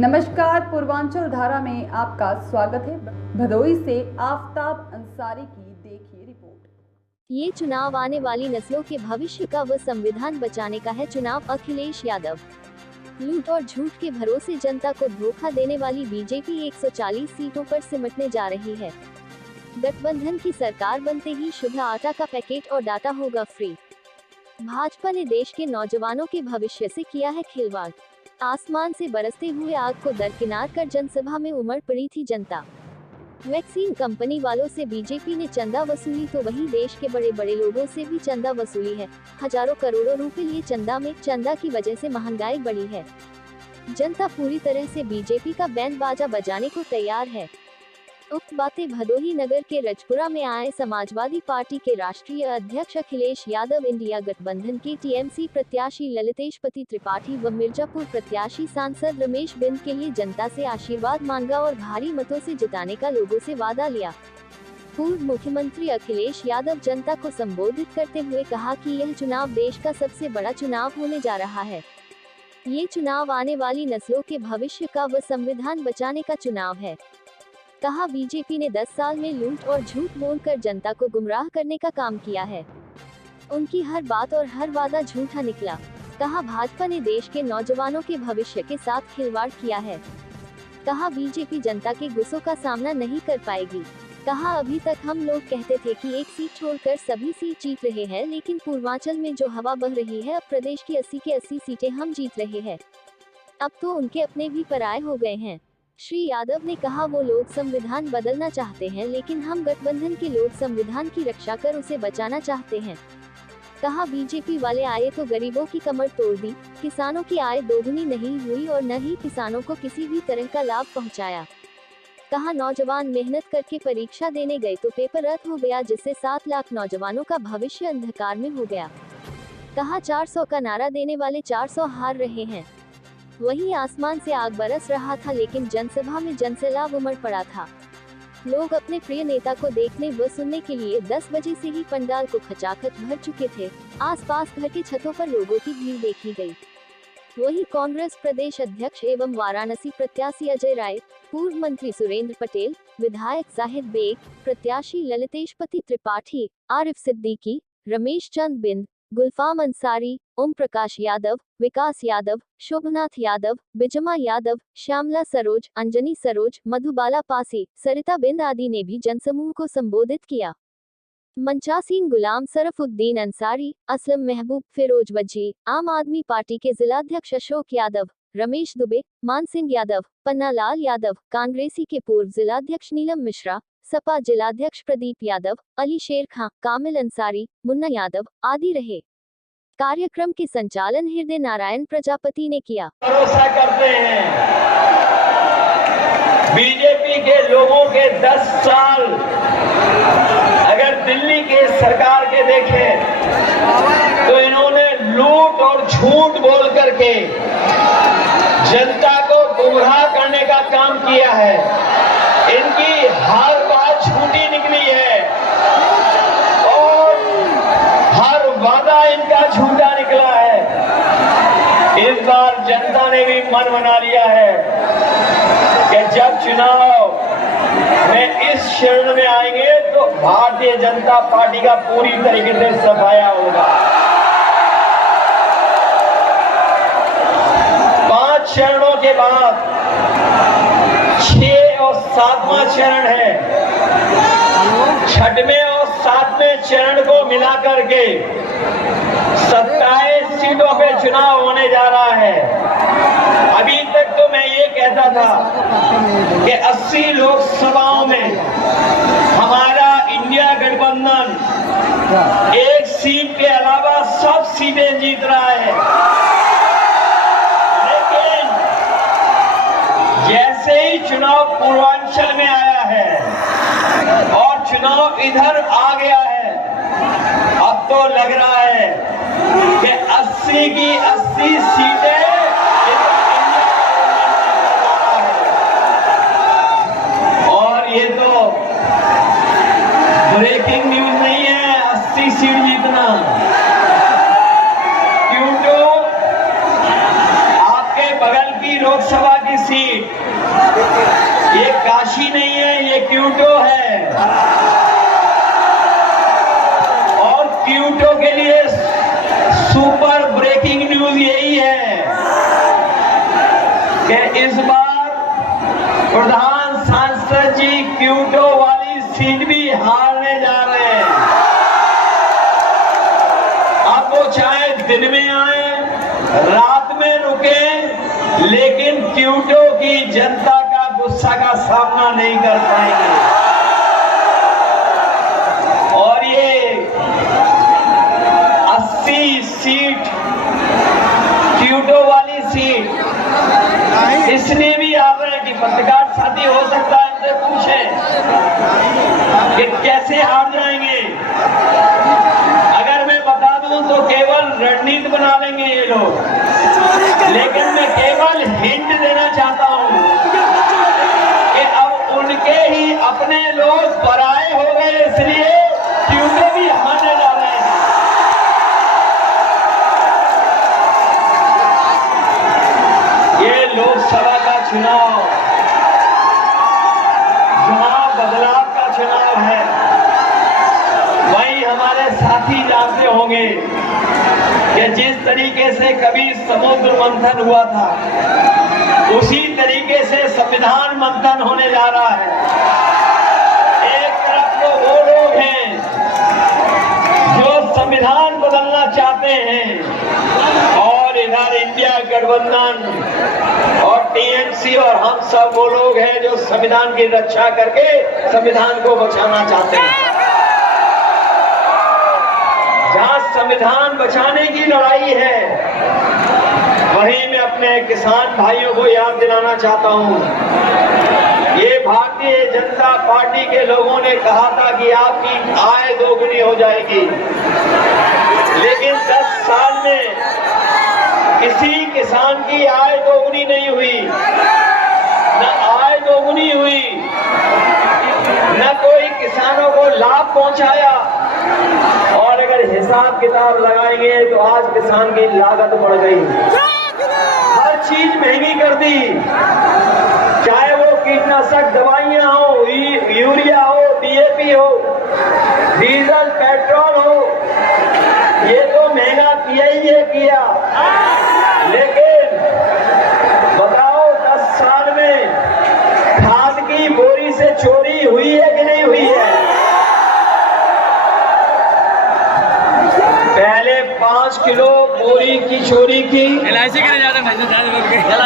नमस्कार, पूर्वांचल धारा में आपका स्वागत है। भदोई से आफ्ताब अंसारी की देखिए रिपोर्ट। ये चुनाव आने वाली नस्लों के भविष्य का व संविधान बचाने का है चुनाव। अखिलेश यादव। लूट और झूठ के भरोसे जनता को धोखा देने वाली बीजेपी 140 सीटों पर सिमटने जा रही है। गठबंधन की सरकार बनते ही शुद्ध आटा का पैकेट और डाटा होगा फ्री। भाजपा ने देश के नौजवानों के भविष्य से किया है खिलवाड़। आसमान से बरसते हुए आग को दरकिनार कर जनसभा में उमड़ पड़ी थी जनता। वैक्सीन कंपनी वालों से बीजेपी ने चंदा वसूली तो वहीं देश के बड़े बड़े लोगों से भी चंदा वसूली है। हजारों करोड़ों रुपए लिए चंदा की वजह से महंगाई बढ़ी है। जनता पूरी तरह से बीजेपी का बैंड बाजा बजाने को तैयार है। उक्त बातें भदोही नगर के रजपुरा में आए समाजवादी पार्टी के राष्ट्रीय अध्यक्ष अखिलेश यादव, इंडिया गठबंधन के टीएमसी प्रत्याशी ललितेश पति त्रिपाठी व मिर्जापुर प्रत्याशी सांसद रमेश बिंद के लिए जनता से आशीर्वाद मांगा और भारी मतों से जिताने का लोगों से वादा लिया। पूर्व मुख्यमंत्री अखिलेश यादव जनता को संबोधित करते हुए कहा कि यह चुनाव देश का सबसे बड़ा चुनाव होने जा रहा है। ये चुनाव आने वाली नस्लों के भविष्य का व संविधान बचाने का चुनाव है। कहा, बीजेपी ने 10 साल में लूट और झूठ बोलकर जनता को गुमराह करने का काम किया है। उनकी हर बात और हर वादा झूठा निकला। कहा, भाजपा ने देश के नौजवानों के भविष्य के साथ खिलवाड़ किया है। कहा, बीजेपी जनता के गुस्सों का सामना नहीं कर पाएगी। कहा, अभी तक हम लोग कहते थे कि एक सीट छोड़कर सभी सीट जीत रहे हैं, लेकिन पूर्वांचल में जो हवा बह रही है, अब प्रदेश की 80 के 80 सीटें हम जीत रहे हैं। अब तो उनके अपने भी पराये हो गए हैं। श्री यादव ने कहा, वो लोग संविधान बदलना चाहते हैं, लेकिन हम गठबंधन के लोग संविधान की रक्षा कर उसे बचाना चाहते हैं। कहा, बीजेपी वाले आए तो गरीबों की कमर तोड़ दी, किसानों की आय दोगुनी नहीं हुई और न ही किसानों को किसी भी तरह का लाभ पहुंचाया। कहा, नौजवान मेहनत करके परीक्षा देने गए तो पेपर रद्द हो गया, जिससे 7 लाख नौजवानों का भविष्य अंधकार में हो गया। कहा, 400 का नारा देने वाले 400 हार रहे हैं। वहीं आसमान से आग बरस रहा था, लेकिन जनसभा में जनसैलाब उमड़ पड़ा था। लोग अपने प्रिय नेता को देखने व सुनने के लिए 10 बजे से ही पंडाल को खचाखच भर चुके थे। आसपास घर के छतों पर लोगों की भीड़ देखी गई। वहीं कांग्रेस प्रदेश अध्यक्ष एवं वाराणसी प्रत्याशी अजय राय, पूर्व मंत्री सुरेंद्र पटेल, विधायक जाहिद बेग, प्रत्याशी ललितेश पति त्रिपाठी, आरिफ सिद्दीकी, रमेश चंद बिंद, गुलफाम अंसारी, ओम प्रकाश यादव, विकास यादव, शोभनाथ यादव, बिजमा यादव, श्यामला सरोज, अंजनी सरोज, मधुबाला पासी, सरिता बिंद आदि ने भी जनसमूह को संबोधित किया। मंचासीन गुलाम सरफुद्दीन अंसारी, असलम महबूब, फिरोज वजी, आम आदमी पार्टी के जिलाध्यक्ष अशोक यादव, रमेश दुबे, मान सिंह यादव, पन्ना लाल यादव, कांग्रेसी के पूर्व जिलाध्यक्ष नीलम मिश्रा, सपा जिलाध्यक्ष प्रदीप यादव, अली शेर खां, कामिल अंसारी, मुन्ना यादव आदि रहे। कार्यक्रम के संचालन हृदय नारायण प्रजापति ने किया। भरोसा करते हैं बीजेपी के लोगों के 10 साल अगर दिल्ली के सरकार के देखें तो इन्होंने लूट और झूठ बोल करके जनता को गुमराह करने का काम किया है। इनकी हर बात झूठी निकली है और हर वादा इनका झूठा निकला है। इस बार जनता ने भी मन बना लिया है कि जब चुनाव में इस शरण में आएंगे तो भारतीय जनता पार्टी का पूरी तरीके से सफाया होगा। 5 चरणों के बाद 6 और 7वां चरण है। 6वें और 7वें चरण को मिलाकर के 27 सीटों पे चुनाव होने जा रहा है। अभी तक तो मैं ये कहता था कि 80 लोकसभाओं में हमारा इंडिया गठबंधन 1 सीट के अलावा सब सीटें जीत रहा है, लेकिन जैसे ही चुनाव पूर्वांचल में आया है और चुनाव इधर आ गया है, अब तो लग रहा है कि 80 की 80 सीटें और ये तो ब्रेकिंग न्यूज नहीं है 80 सीट जीतना, क्योंकि आपके बगल की लोकसभा की सीट ये काशी नहीं है, ये क्यूटो है। और क्यूटो के लिए सुपर ब्रेकिंग न्यूज यही है कि इस बार प्रधान सांसद जी क्यूटो वाली सीट भी हारने जा रहे हैं। अब वो चाहे दिन में आए, रात में रुके, लेकिन क्यूटो की जनता का गुस्सा का सामना नहीं कर पाएंगे। और ये 80 सीट क्यूटो वाली सीट इसलिए भी आ रहे हैं कि पत्रकार साथी हो सकता है इनसे पूछें कि कैसे हार जाएंगे। अगर मैं बता दूं तो केवल रणनीति बना लेंगे ये लोग, लेकिन मैं केवल हिंट देना चाहता हूं कि अब उनके ही अपने लोग पराए हो गए, इसलिए क्यूटो भी हारने जा रहे हैं। ये लोकसभा का चुनाव जहां बदलाव का चुनाव है, वहीं हमारे साथी जानते होंगे कि जिस तरीके से कभी समुद्र मंथन हुआ था, उसी तरीके से संविधान मंथन होने जा रहा है। एक तरफ तो वो लोग हैं जो संविधान बदलना चाहते हैं, और इधर इंडिया गठबंधन और टीएमसी और हम सब वो लोग हैं जो संविधान की रक्षा करके संविधान को बचाना चाहते हैं। जहां संविधान बचाने की लड़ाई है, वहीं मैं अपने किसान भाइयों को याद दिलाना चाहता हूं, ये भारतीय जनता पार्टी के लोगों ने कहा था कि आपकी आय दोगुनी हो जाएगी, लेकिन 10 साल में किसी किसान की आय दोगुनी नहीं हुई, न आय दोगुनी हुई, न कोई किसानों को लाभ पहुंचाया। और अगर हिसाब किताब लगाएंगे तो आज किसान की लागत बढ़ गई, हर चीज महंगी कर दी, चाहे वो कीटनाशक दवाइयां हो, यूरिया हो, डीएपी हो, डीजल पेट्रोल हो, ये तो महंगा किया ही है किया। लेकिन बताओ 10 साल में खाद की बोरी से चोरी हुई है कि नहीं हुई है? पहले 5 किलो बोरी की चोरी की,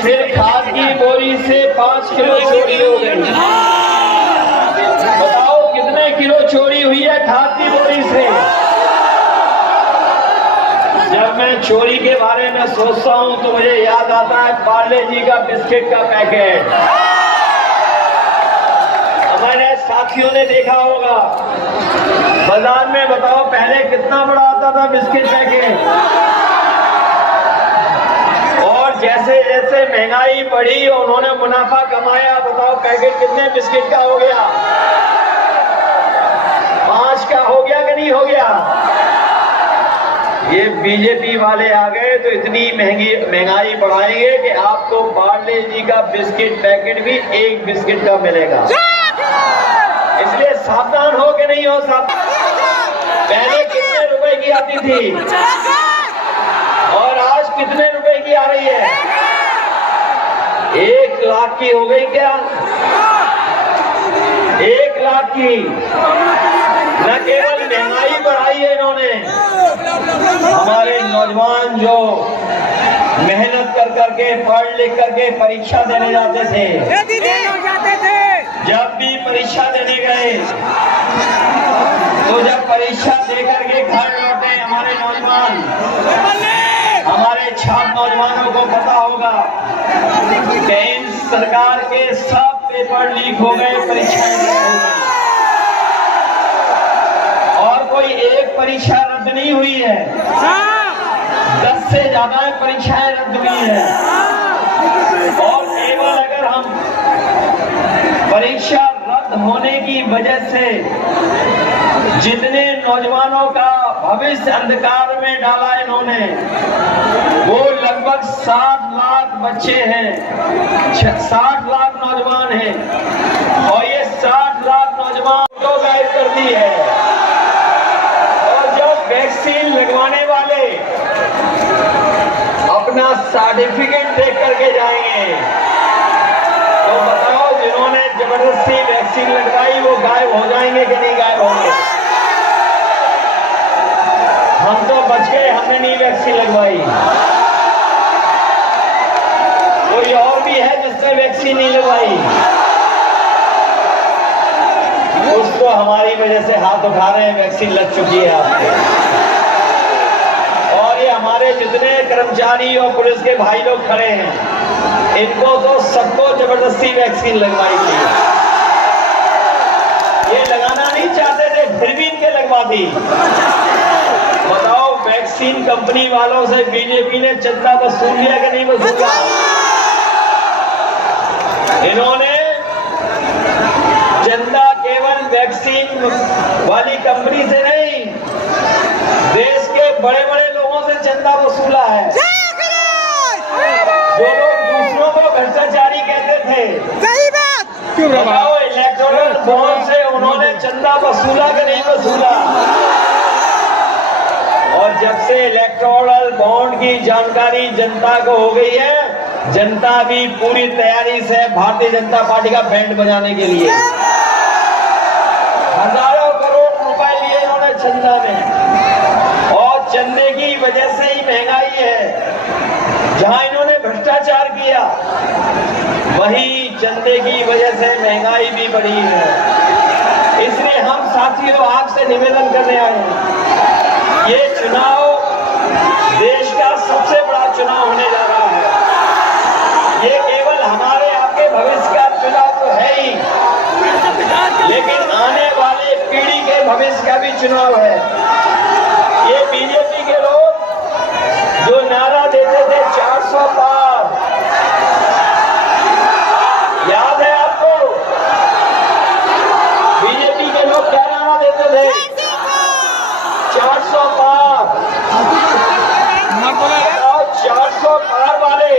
फिर खाद की बोरी से 5 किलो चोरी हो गई। बताओ कितने किलो चोरी हुई है खाद की बोरी से? जब मैं चोरी के बारे में सोचता हूं तो मुझे याद आता है पार्ले जी का बिस्किट का पैकेट। हमारे साथियों ने देखा होगा बाजार में, बताओ पहले कितना बड़ा आता था बिस्किट पैकेट, और जैसे जैसे महंगाई बढ़ी और उन्होंने मुनाफा कमाया, बताओ पैकेट कितने बिस्किट का हो गया? 5 का हो गया कि नहीं हो गया? ये बीजेपी वाले आ गए तो इतनी महंगाई बढ़ाएंगे कि आपको पार्ले जी का बिस्किट पैकेट भी 1 बिस्किट का मिलेगा। इसलिए सावधान हो कि नहीं हो सावधान? पहले कितने रुपए की आती थी और आज कितने रुपए की आ रही है? 1 लाख की हो गई क्या? 1 लाख की। न केवल महंगाई बढ़ाई है इन्होंने, हमारे नौजवान जो मेहनत कर करके पढ़ लिख करके परीक्षा देने जाते थे, जब भी परीक्षा देने गए तो जब परीक्षा दे करके घर लौटे हमारे नौजवान, हमारे छात्र नौजवानों को पता होगा कि इन सरकार के सब पेपर लीक हो गए, परीक्षाएं लीक हो गई, और कोई एक परीक्षा रद्द नहीं हुई है, 10 से ज्यादा परीक्षाएं रद्द हुई है। और केवल अगर हम परीक्षा रद्द होने की वजह से जितने नौजवानों का भविष्य अंधकार में डाला इन्होंने, वो लगभग 60 लाख बच्चे हैं, 60 लाख नौजवान और ये 60 लाख नौजवान को गायब कर दी है। और जब वैक्सीन लगवाने वाले अपना सर्टिफिकेट देख करके जाएंगे तो बताओ, जिन्होंने जबरदस्ती वैक्सीन लगवाई वो गायब हो जाएंगे कि नहीं गायब होंगे? हम तो बच गए, हमने नहीं वैक्सीन लगवाई। कोई और भी है जिसने वैक्सीन नहीं लगवाई? उसको हमारी वजह से हाथ उठा रहे हैं, वैक्सीन लग चुकी है आपको। और ये हमारे जितने कर्मचारी और पुलिस के भाई लोग खड़े हैं, इनको तो सबको जबरदस्ती वैक्सीन लगवाई थी। ये लगाना नहीं चाहते थे, फिर भी इनके लगवा दी। बताओ, वैक्सीन कंपनी वालों से बीजेपी ने चंदा वसूल लिया कि नहीं वसूला? इन्होंने चंदा केवल वैक्सीन वाली कंपनी से नहीं, देश के बड़े बड़े लोगों से चंदा वसूला है। जो लोग दूसरों को भ्रष्टाचारी कहते थे, सही बात। बताओ, इलेक्टोरल बॉन्ड से उन्होंने चंदा वसूला कि नहीं वसूला? और जब से इलेक्टोरल बॉन्ड की जानकारी जनता को हो गई है, जनता भी पूरी तैयारी से भारतीय जनता पार्टी का बैंड बजाने के लिए हजारों करोड़ रुपए लिए इन्होंने चंदा में। और चंदे की वजह से ही महंगाई है। जहां इन्होंने भ्रष्टाचार किया, वहीं चंदे की वजह से महंगाई भी बढ़ी है। इसलिए हम साथियों आपसे निवेदन करने आए हैं, ये चुनाव देश का सबसे बड़ा चुनाव होने जा रहा है। ये केवल हमारे आपके भविष्य का चुनाव तो है ही, लेकिन आने वाले पीढ़ी के भविष्य का भी चुनाव है। ये बीजेपी के लोग जो नारा देते थे 400 पार, याद है आपको? बीजेपी के लोग क्या नारा देते थे? 400 पार। बताओ, 400 पार वाले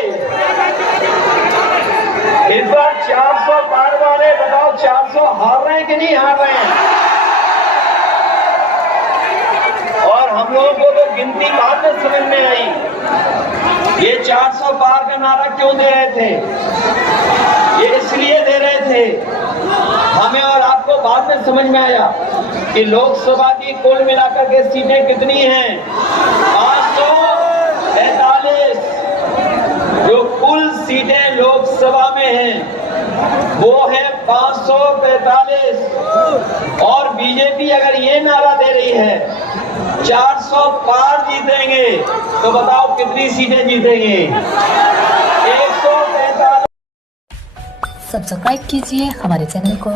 इस बार 400 पार वाले बताओ, 400 हार रहे हैं कि नहीं हार रहे हैं? और हम लोगों को तो गिनती बाद में समझ में आई। ये 400 पार का नारा क्यों दे रहे थे? ये इसलिए दे रहे थे, हमें और आपको बाद में समझ में आया कि लोकसभा की कुल मिलाकर के सीटें कितनी हैं? 543। जो कुल सीटें लोकसभा में हैं वो है 543। और बीजेपी अगर ये नारा दे रही है 400 पार जीतेंगे, तो बताओ कितनी सीटें जीतेंगे? 143। सब्सक्राइब कीजिए हमारे चैनल को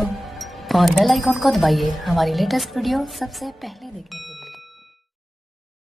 और बेल आइकॉन को दबाइए हमारी लेटेस्ट वीडियो सबसे पहले देखने के लिए।